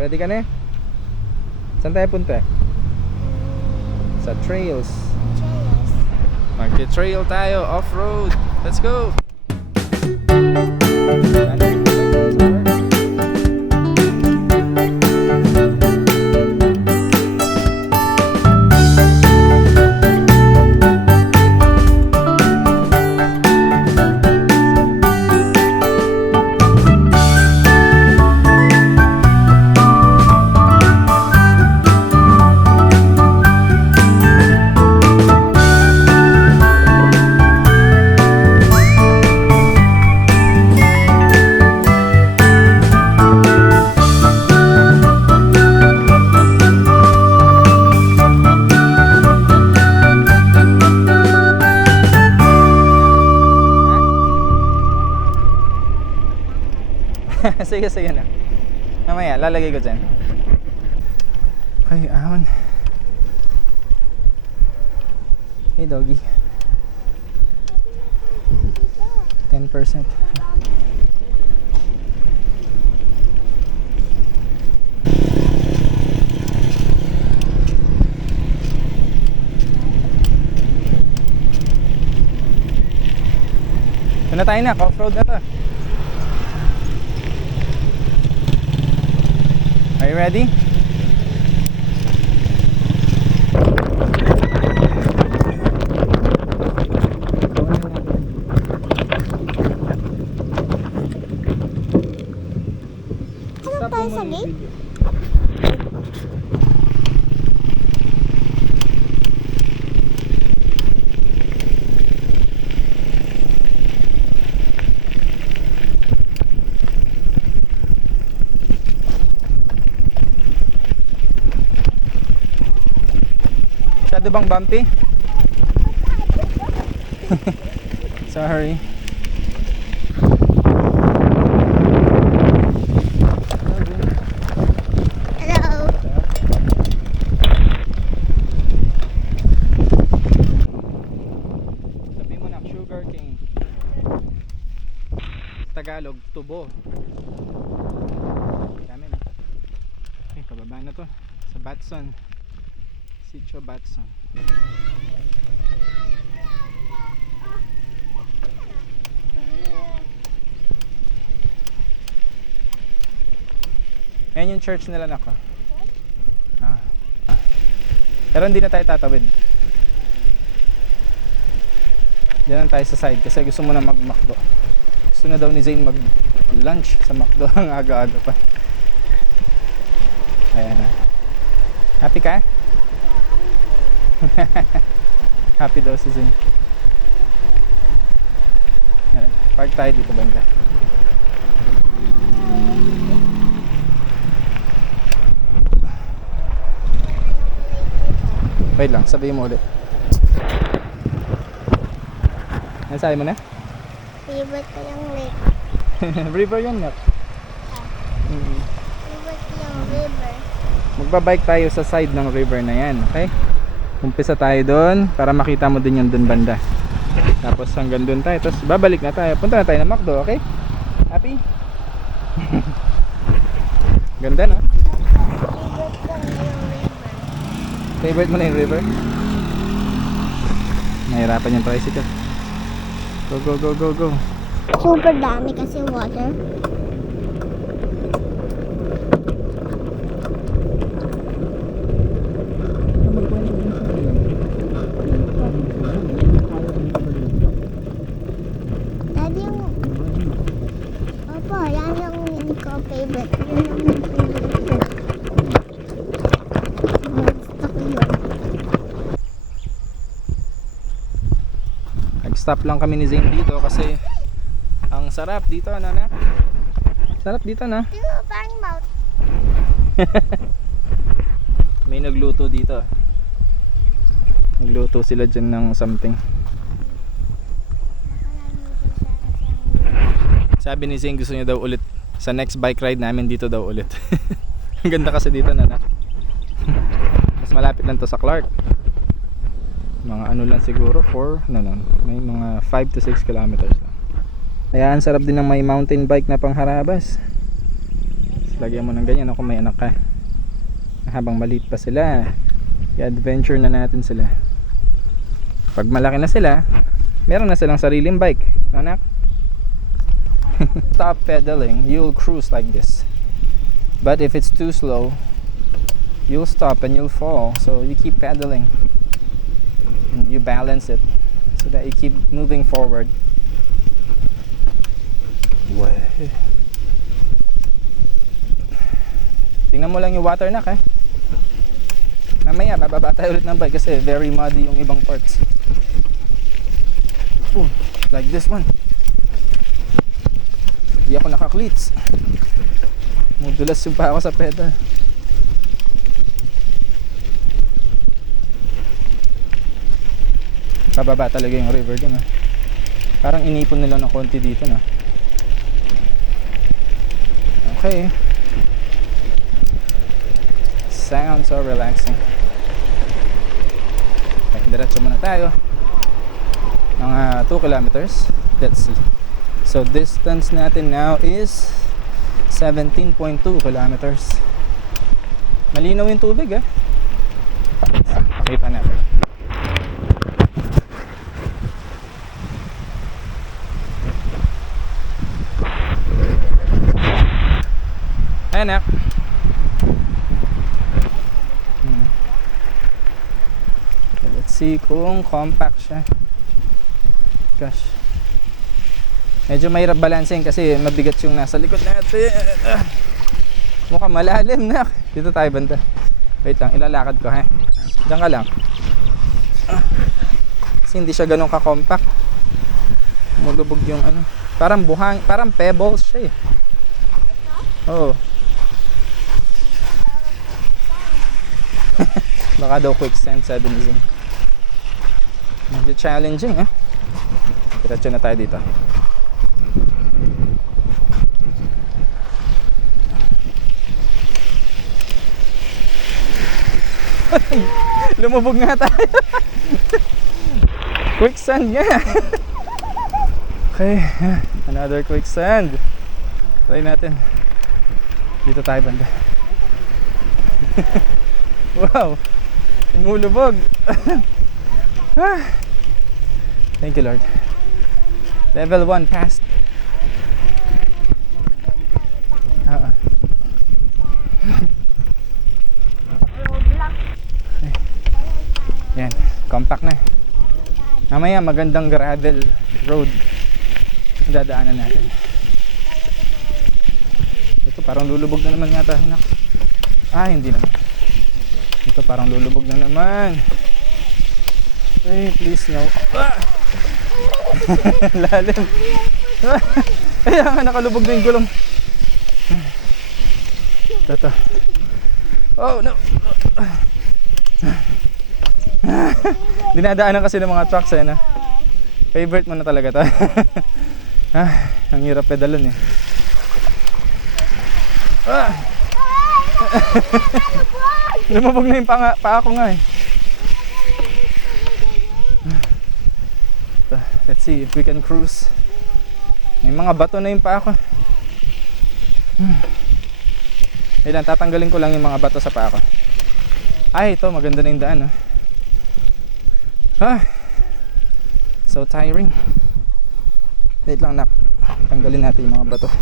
Ready ka na? Saan tayo punta? Sa trails. Mag-trail tayo, off-road. Let's go! Sige na. Mamaya, lalagay ko dyan. Okay, ahon. Hey doggy. 10%. Ito na tayo na, off-road na to. Are you ready? Ano tayo sa gate? Masyado bang bumpy? Sorry. Hello. Sabi mo na, sugar cane. Tagalog, tubo. Dami na. Okay, pababa na to. Sa Batson. Sitio Batson. Ayan yung church nila nako. Pero hindi na tayo tatawid. Diyan lang tayo sa side kasi gusto mo na mag-McDo. Gusto na daw ni Zane mag-lunch sa McDo ang aga-aga pa. Ayan na. Happy ka? Happy daw si Zane. Ayan, park tayo dito banda. Wait lang, sabihin mo ulit. Ano sabi mo na? Favorite ko yung lake. River yan nga. Favorite ko yung river. Magbabike tayo sa side ng river na yan, okay? Umpisa tayo doon para makita mo din yung doon banda. Tapos hanggang doon tayo, tapos babalik na tayo. Punta na tayo ng McDo, okay? Happy? Ganda no? Favorite ko yung river. Favorite mo na yung river? Nahirapan yung tricycle. Go, go, go, go, go. Super dami kasi water. Daddy yung... Opo, yan yung hindi ko favorite. Yun yung favorite ko. Gusto ko yun. Nag-stop lang kami ni Zane dito kasi ang sarap dito, anak. Sarap dito na. Di ba parang mouth? May nagluto dito. Nagluto sila dyan ng something. Sabi ni Zane gusto niya daw ulit sa next bike ride namin dito daw ulit. Ang ganda kasi dito na. Mas malapit lang to sa Clark. Mga ano lang siguro 4 na lang. May mga 5 to 6 kilometers lang. Kaya ang sarap din ng may mountain bike na pangharabas. lagyan mo ng ganyan kung may anak ka. Habang maliit pa sila, i-adventure na natin sila. Pag malaki na sila, meron na silang sariling bike, anak. Stop pedaling, you'll cruise like this. But if it's too slow, you'll stop and you'll fall. So you keep pedaling, and you balance it so that you keep moving forward. Tingnan mo lang yung water, nak, mamaya bababa tayo ulit ng bike kasi very muddy yung ibang parts. Ooh, like this one. Hindi ako naka-cleats. Mudulas yung pa ako sa pedal. Bababa talaga yung river dun, Parang inipon nila ng konti dito, na. Okay. Sounds so relaxing. Diretso muna tayo. Mga 2 kilometers. Let's see. So distance natin now is 17.2 kilometers. Malinaw yung tubig, Kita natin. Anak. Let's see kung compact siya. Gosh. Medyo mahirap balancing kasi mabigat yung nasa likod natin. Mukhang malalim, nak. Dito tayo banda. Wait lang, ilalakad ko, Diyan ka lang. Kasi hindi siya ganun ka-compact. Mulubog yung ano. Parang buhang, parang pebbles siya, Oo. Baka daw quicksand, sabi ni Zing. Medyo challenging, Diretso na tayo dito. Lumubog nga tayo. Quicksand nga. Okay, another quicksand. Try natin. Dito tayo banda. Wow, umulubog. Thank you, Lord. Level 1 passed. Yan, compact na. Mamaya magandang gravel road dadaanan natin. Ito parang lulubog na naman yata, anak. Hindi naman. Ito parang lulubog na naman. Ay, please no. Lalim. Kaya nga nakalubog na yung gulong. Ito. Oh no. Dinadaanan kasi ng mga trucks, na. Favorite mo na talaga to. Ang hirap pedalon, Lumabog na yung paa ko nga, Let's see if we can cruise. May mga bato na yung paa ko. Ilan, tatanggalin ko lang yung mga bato sa paa ko. Ito, maganda na yung daan, So tiring. Wait lang, nak. Tanggalin natin yung mga bato.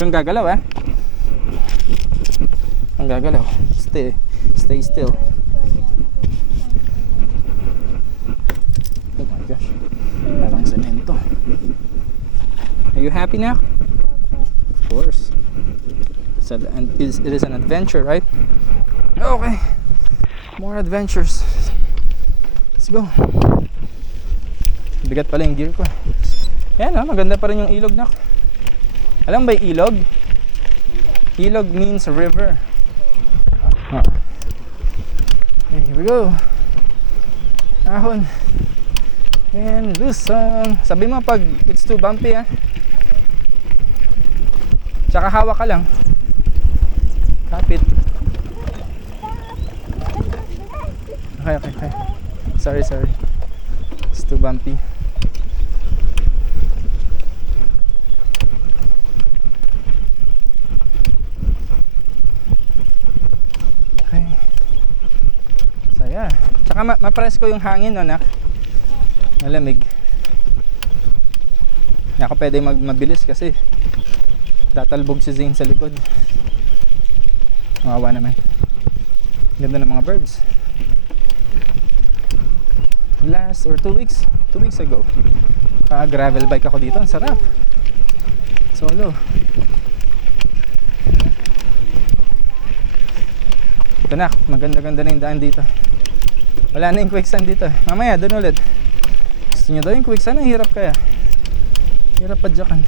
Kung gagalaw, Kung gagalaw. Stay still. Oh my gosh. Parang semento. Are you happy now? Of course. It is an adventure, right? Okay. More adventures. Let's go. Bigat pala yung gear ko. Ayan, maganda pa rin yung ilog, nak. Alam ba yung ilog? Ilog means river. Okay, here we go. Ahon. And Lusong. Sabi mo pag it's too bumpy, Tsaka hawak ka lang. Kapit. Okay. Sorry. It's too bumpy. Saya. Tsaka mapresko yung hangin, no, nak? Malamig. Hindi ako pwede mabilis kasi tatalbog si Zane sa likod. Mawawa naman. Ganda ng mga birds. Last or 2 weeks ago, gravel bike ako dito. Ang sarap. Solo. Ito na, maganda-ganda na yung daan dito. Wala na yung quicksand dito. Mamaya, doon ulit. Gusto nyo daw yung quicksand? Ang hirap kaya. Hirap padyakan.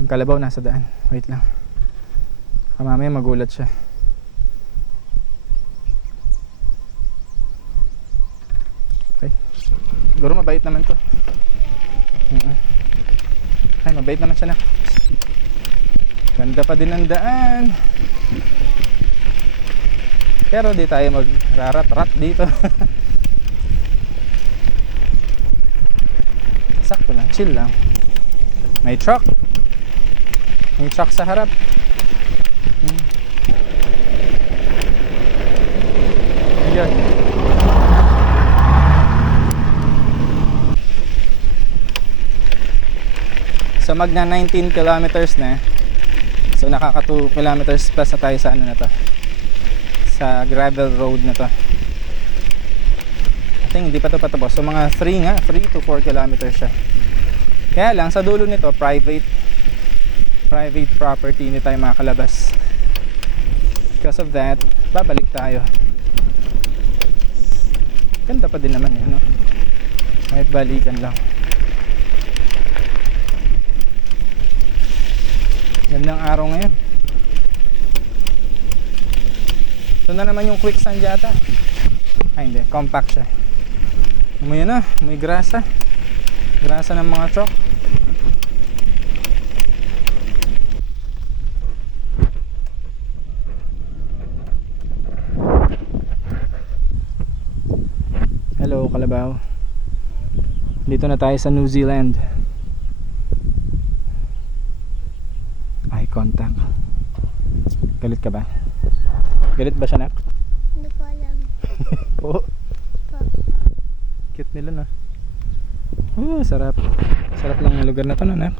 Yung kalabaw nasa daan. Wait lang. Baka mamaya magulat siya. Okay. Siguro mabait naman to. Ay, mabait naman siya na. Ganda pa din ang daan. Pero di tayo magrarat-rat dito. Sakto lang, chill lang. May truck. May truck sa harap. Ayun. So magna 19 kilometers na. So nakaka 2 kilometers plus na tayo sa ano na to, sa gravel road na to. I think hindi pa to patapos. So mga 3 to 4 kilometers siya. Kaya lang sa dulo nito private property, hindi tayo makakalabas. Because of that, babalik tayo. Ganda pa din naman eh, no? Kahit balikan lang. Gandang araw ngayon. Ito na naman yung quicksand yata. Ay hindi, compact siya. Umuwi na, may grasa. Grasa ng mga truck. Hello Kalabaw. Dito na tayo sa New Zealand. Eye contact. Galit ka ba? Galit ba siya, nak? Hindi ko alam. Oo. Cute nila, no? Sarap. Sarap lang yung lugar na to, no, nak?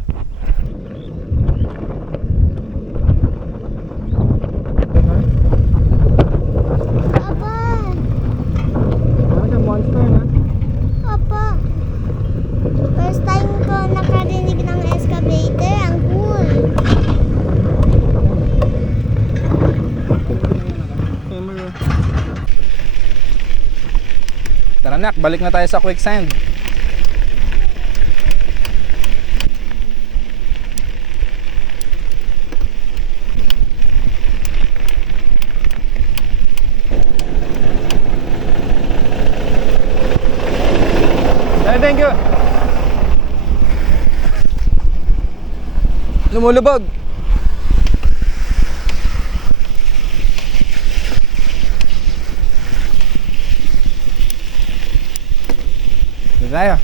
Papa! Ano, monster, na? Papa! First time ko nakarinig ng excavator. Ang cool. Tara, nak, balik na tayo sa quicksand. Thank you. Lumulubog. Dito tayo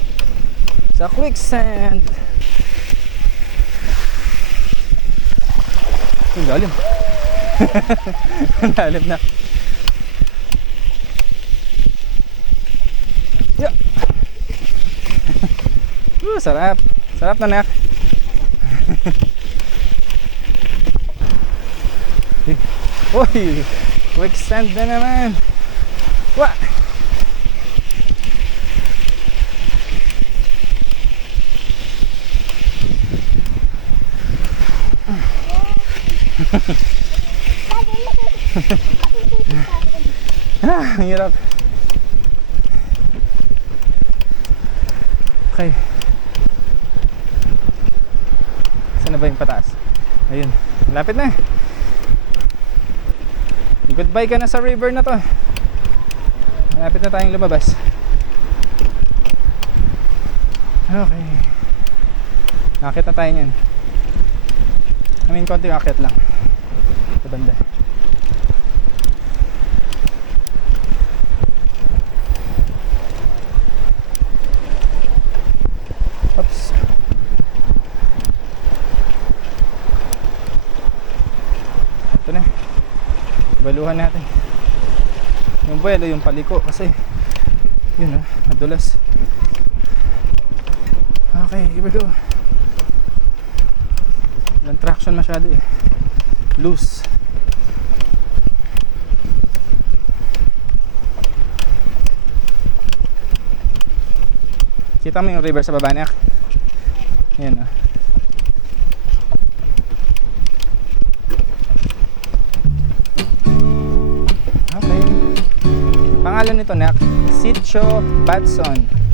sa quicksand. Ang lalim. Ang lalim na. Yeah. Sarap. Sarap na, nak. Uy, quicksand na naman. Wah. Ang hirap. Okay. Saan na ba yung pataas? Ayun, malapit na. Goodbye ka na sa river na to. Malapit na tayong lumabas. Okay. Akit na tayo nyan. I mean, konting akit lang sa banda. Buweluhan natin. Yung buwelo, yung paliko kasi yun madulas. Okay, here we go. Walang traction masyado eh. Loose. Kita mo yung river sa baba niya? Ayan ah. Okay. Pangalan nito nak, Sitio Batson.